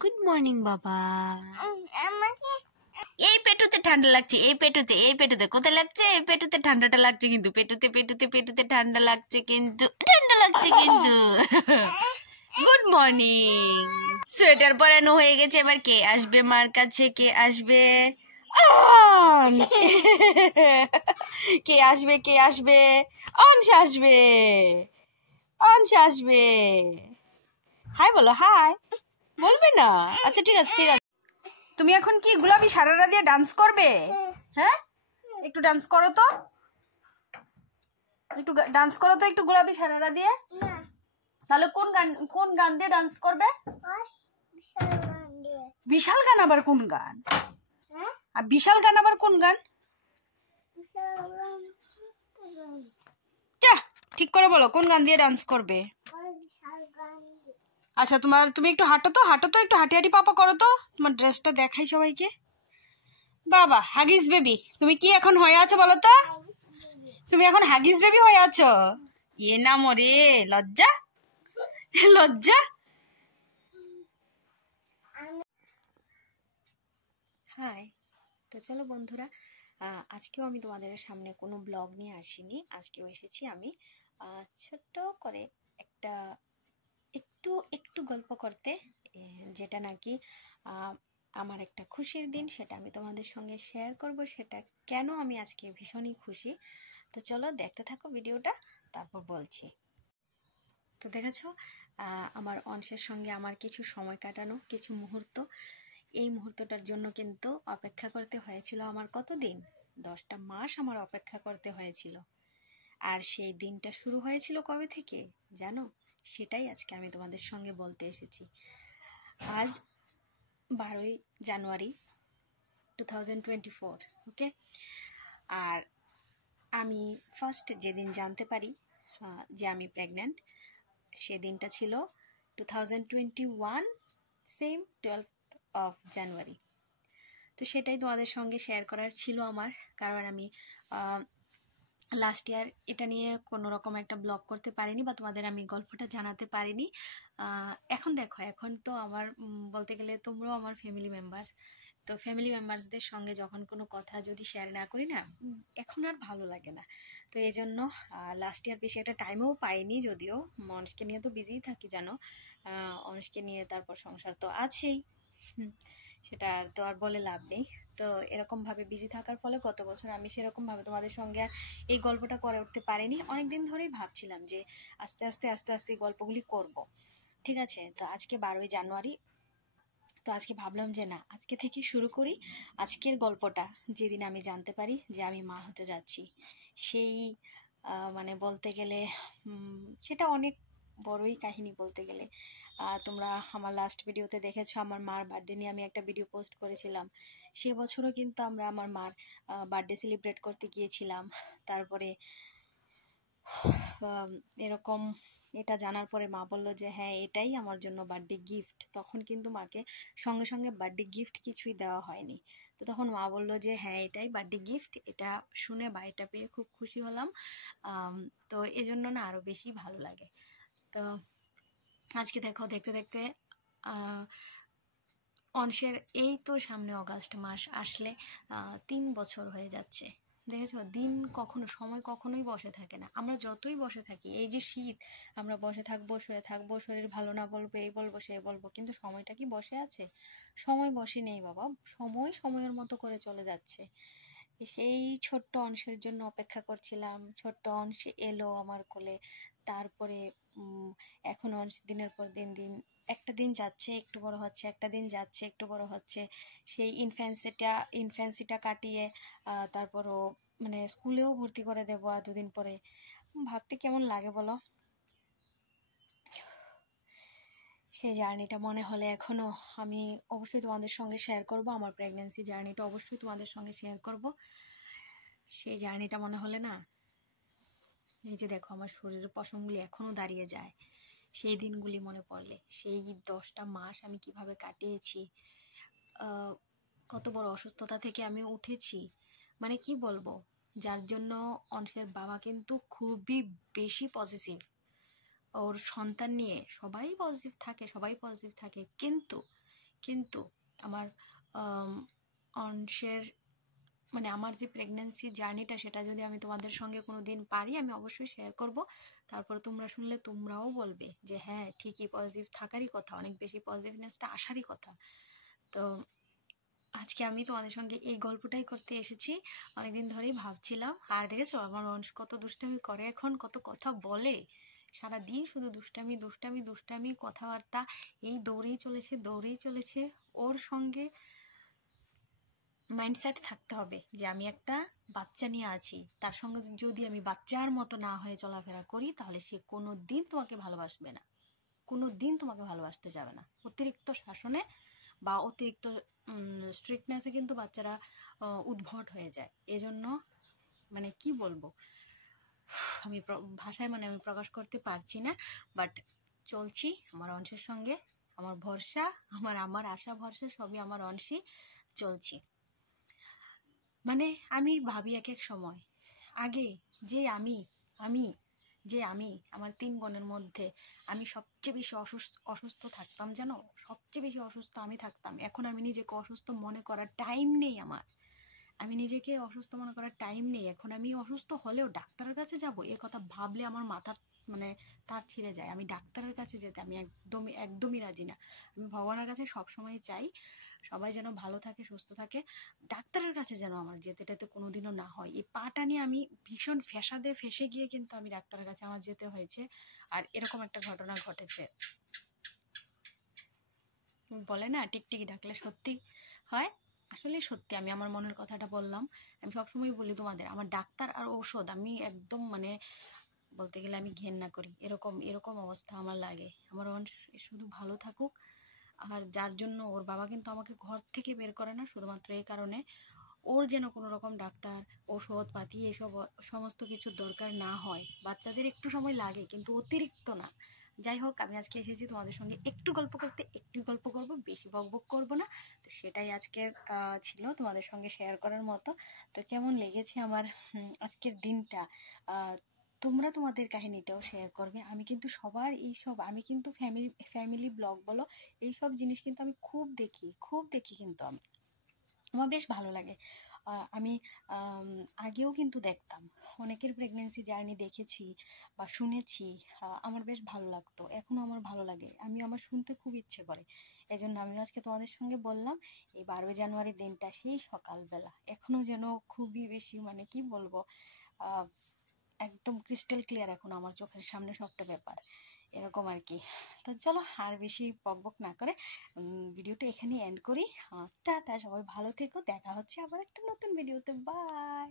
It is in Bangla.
গুড মর্নিং বাবা। এই পেটুতে ঠান্ডা লাগছে, এই পেটুতে কোথায় লাগছে? এই পেটুতে ঠান্ডাটা লাগছে কিন্তু, পেটুতে ঠান্ডা লাগছে কিন্তু, গুড মর্নিং। সোয়েটার পরানো হয়ে গেছে, এবার কে আসবে মার কাছে? কে আসবে? কে আসবে? অংশ আসবে, হাই বলো, হাই বলবে না? আচ্ছা ঠিক আছে। তুমি এখন কি গোলাপি সারারা দিয়ে ডান্স করবে? হ্যাঁ, একটু ডান্স করো তো, একটু গোলাপি সারারা দিয়ে। তাহলে কোন গান দিয়ে ডান্স করবে? বিশাল গান আবার কোন গান? আর বিশাল গান আবার কোন গান? ঠিক করে বলো, কোন গান দিয়ে ডান্স করবে? আচ্ছা, তুমি একটু হাঁটো তো, একটু হাঁটি পাপা করো তো, তোমার ড্রেসটা দেখাই সবাইকে। বাবা, হাগিস বেবি, তুমি কি এখন হয়ে আছো বলো তো? তুমি এখন হাগিস বেবি হয়ে আছো? ইয়ে না মরে, লজ্জা। হাই। তো চলো বন্ধুরা, আজকেও আমি তোমাদের সামনে কোনো ব্লগ নিয়ে আসিনি। আজকেও এসেছি আমি ছোট্ট করে একটা একটু গল্প করতে, যেটা নাকি আমার একটা খুশির দিন, সেটা আমি তোমাদের সঙ্গে শেয়ার করব। সেটা কেন আমি আজকে ভীষণই খুশি। তো চলো দেখতে থাকো ভিডিওটা, তারপর বলছি। তো দেখেছো, আমার অংশের সঙ্গে আমার কিছু সময় কাটানো, কিছু মুহূর্ত, এই মুহূর্তটার জন্য কিন্তু অপেক্ষা করতে হয়েছিল আমার কতদিন? 10টা মাস আমার অপেক্ষা করতে হয়েছিল। আর সেই দিনটা শুরু হয়েছিল কবে থেকে জানো? সেটাই আজকে আমি তোমাদের সঙ্গে বলতে এসেছি। আজ 12ই জানুয়ারি 2024, ওকে। আর আমি ফার্স্ট যেদিন জানতে পারি যে আমি প্রেগন্যান্ট, সেদিনটা ছিল 2021 সেম 12 জানুয়ারি। তো সেটাই তোমাদের সঙ্গে শেয়ার করার ছিল আমার, কারণ আমি লাস্ট ইয়ার এটা নিয়ে কোনো রকম একটা ব্লগ করতে পারিনি, বা তোমাদের আমি গল্পটা জানাতে পারিনি। এখন দেখো, এখন তো আমার বলতে গেলে তোমরাও আমার ফ্যামিলি মেম্বার্স। তো ফ্যামিলি মেম্বার্সদের সঙ্গে যখন কোনো কথা যদি শেয়ার না করি না, এখন আর ভালো লাগে না। তো এই জন্য লাস্ট ইয়ার বেশি একটা টাইমও পাইনি, যদিও মানুষকে নিয়ে তো বিজিই থাকি জানো। মানুষকে নিয়ে তারপর সংসার তো আছেই, সেটা তো আর বলে লাভ নেই। তো এরকমভাবে বিজি থাকার ফলে গত বছর আমি সেরকমভাবে তোমাদের সঙ্গে আর এই গল্পটা করে উঠতে পারিনি। অনেক দিন ধরেই ভাবছিলাম যে আস্তে আস্তে গল্পগুলি করব, ঠিক আছে। তো আজকে 12ই জানুয়ারি, তো আজকে ভাবলাম যে না, আজকে থেকে শুরু করি আজকের গল্পটা। যেদিন আমি জানতে পারি যে আমি মা হতে যাচ্ছি, সেই মানে বলতে গেলে সেটা অনেক বড়ই কাহিনী বলতে গেলে। তোমরা আমার লাস্ট ভিডিওতে দেখেছো, আমার মার বার্থডে নিয়ে আমি একটা ভিডিও পোস্ট করেছিলাম। সে বছরও কিন্তু আমরা আমার মার বার্থডে সেলিব্রেট করতে গিয়েছিলাম। তারপরে এরকম এটা জানার পরে মা বলল যে হ্যাঁ, এটাই আমার জন্য বার্থডে গিফট। তখন কিন্তু মাকে সঙ্গে সঙ্গে বার্থডে গিফট কিছুই দেওয়া হয়নি। তো তখন মা বলল যে হ্যাঁ, এটাই বার্থডে গিফট। এটা শুনে বা এটা পেয়ে খুব খুশি হলাম। তো এজন্য না আরও বেশি ভালো লাগে। তো আজকে দেখো, দেখতে দেখতে অংশের এই তো সামনে অগাস্ট মাস আসলে 3 বছর হয়ে যাচ্ছে। দেখেছো, দিন কখনো, সময় কখনোই বসে থাকে না। আমরা যতই বসে থাকি, এই যে শীত, আমরা বসে থাকবো, শুয়ে থাকবো, শরীর ভালো না বলবো, এই বলবো সে বলবো, কিন্তু সময়টা কি বসে আছে? সময় বসে নেই বাবা, সময় সময়ের মতো করে চলে যাচ্ছে। সেই ছোট্ট অংশের জন্য অপেক্ষা করছিলাম। ছোট্ট অংশ এলো আমার কোলে, তারপরে এখন অংশ দিনের পর দিন একটা দিন যাচ্ছে একটু বড় হচ্ছে, একটা দিন যাচ্ছে একটু বড় হচ্ছে। সেই ইনফ্যান্সিটা কাটিয়ে তারপরও মানে স্কুলেও ভর্তি করে দেবো আর 2 দিন পরে। ভাবতে কেমন লাগে বলো? সেই জার্নিটা মনে হলে এখনো আমি অবশ্যই তোমাদের সঙ্গে শেয়ার করব। আমার প্রেগন্যান্সি জার্নিটা অবশ্যই তোমাদের সঙ্গে শেয়ার করব। সেই জার্নিটা মনে হলে না, এই যে দেখো, আমার শরীরের পশমগুলি এখনো দাঁড়িয়ে যায় সেই দিনগুলি মনে পড়লে। সেই 10টা মাস আমি কিভাবে কাটিয়েছি, কত বড় অসুস্থতা থেকে আমি উঠেছি, মানে কি বলবো। যার জন্য অংশের বাবা কিন্তু খুবই বেশি পজিটিভ। ওর সন্তান নিয়ে সবাই পজিটিভ থাকে, কিন্তু কিন্তু আমার অংশের মানে আমার যে প্রেগন্যান্সি জার্নিটা সেটা যদি আমি তোমাদের সঙ্গে কোনো দিন পারি আমি অবশ্যই শেয়ার করব। তারপর তোমরা শুনলে তোমরাও বলবে যে হ্যাঁ ঠিকই, পজিটিভ থাকারই কথা, অনেক বেশি পজিটিভনেসটা আসারই কথা। তো আজকে আমি তোমাদের সঙ্গে এই গল্পটাই করতে এসেছি। অনেকদিন ধরেই ভাবছিলাম। আর দেখেছো আমার অংশ কত দুষ্টামি করে, এখন কত কথা বলে, সারাদিন শুধু দুষ্টামি দুষ্টামি দুষ্টামি কথাবার্তা, এই দৌড়েই চলেছে। ওর সঙ্গে মাইন্ডসেট থাকতে হবে যে আমি একটা বাচ্চা নিয়ে আছি, তার সঙ্গে যদি আমি বাচ্চার মতো না হয়ে চলাফেরা করি তাহলে সে কোনো দিন তোমাকে ভালোবাসবে না, কোনো দিন তোমাকে ভালোবাসতে যাবে না। অতিরিক্ত শাসনে বা অতিরিক্ত স্ট্রিক্টনেসে কিন্তু বাচ্চারা উদ্ভট হয়ে যায়। এজন্য মানে কি বলবো, আমি ভাষায় মানে আমি প্রকাশ করতে পারছি না। বাট চলছি আমার অংশের সঙ্গে, আমার ভরসা, আমার আশা ভরসা সবই আমার অংশী, চলছি। মানে আমি ভাবি এক এক সময় আগে যে আমি আমার 3 বোনের মধ্যে আমি সবচেয়ে বেশি অসুস্থ থাকতাম, জানো, সবচেয়ে বেশি অসুস্থ আমি থাকতাম। এখন আমি নিজেকে অসুস্থ মনে করার টাইম নেই আমার, আমি নিজেকে অসুস্থ মনে করার টাইম নেই। এখন আমি অসুস্থ হলেও ডাক্তারের কাছে যাব এ কথা ভাবলে আমার মাথার মানে তার ছিঁড়ে যায়। আমি ডাক্তারের কাছে যেতে আমি একদমই রাজি না। আমি ভগবানের কাছে সবসময় চাই সবাই যেন ভালো থাকে, সুস্থ থাকে, ডাক্তারের কাছে যেন আমার যেতে কোনোদিনও না হয়। এই পাটা নিয়ে আমি ভীষণ ফ্যাসাদে ফেসে গিয়ে কিন্তু আমি ডাক্তারের কাছে আমার যেতে হয়েছে। আর এরকম একটা ঘটনা ঘটেছে, বলে না টিকটিকি ডাকলে সত্যি হয়, আসলে সত্যি আমি আমার মনের কথাটা বললাম। আমি সবসময় বলি তোমাদের, আমার ডাক্তার আর ঔষধ আমি একদম মানে বলতে গেলে আমি ঘেন্না করি, এরকম অবস্থা আমার লাগে। আমার শুধু ভালো থাকুক। আর যার জন্য ওর বাবা কিন্তু আমাকে ঘর থেকে বের করে না শুধুমাত্র এই কারণে ওর যেন কোনো রকম ডাক্তার ওষুধ পাতি এসব সমস্ত কিছুর দরকার না হয়। বাচ্চাদের একটু সময় লাগে কিন্তু অতিরিক্ত না। যাই হোক, আমি আজকে এসেছি তোমাদের সঙ্গে একটু গল্প করতে, একটু গল্প করব, বেশি বকবক করব না। তো সেটাই আজকের ছিল তোমাদের সঙ্গে শেয়ার করার মতো। তো কেমন লেগেছে আমার আজকের দিনটা, তোমরা তোমাদের কাহিনীটাও শেয়ার করবে। আমি কিন্তু সবার এইসব, আমি কিন্তু ফ্যামিলি ব্লগ বলো, এইসব জিনিস কিন্তু আমি খুব দেখি কিন্তু আমার বেশ ভালো লাগে। আমি আগেও কিন্তু দেখতাম, অনেকের প্রেগনেন্সি জার্নি দেখেছি বা শুনেছি, আমার বেশ ভালো লাগতো, এখনও আমার ভালো লাগে, আমার শুনতে খুব ইচ্ছে করে। এই জন্য আমি আজকে তোমাদের সঙ্গে বললাম। এই 12 জানুয়ারি দিনটা সেই সকালবেলা এখনও যেন খুবই বেশি মানে কি বলবো, একদম ক্রিস্টাল ক্লিয়ার এখন আমার চোখের সামনে সবটা ব্যাপার, এরকম আর কি। তো চলো আর বেশি বকবক না করে ভিডিওটা এখানেই এন্ড করি। টাটা, সবাই ভালো থেকো, দেখা হচ্ছে আবার একটা নতুন ভিডিওতে, বাই।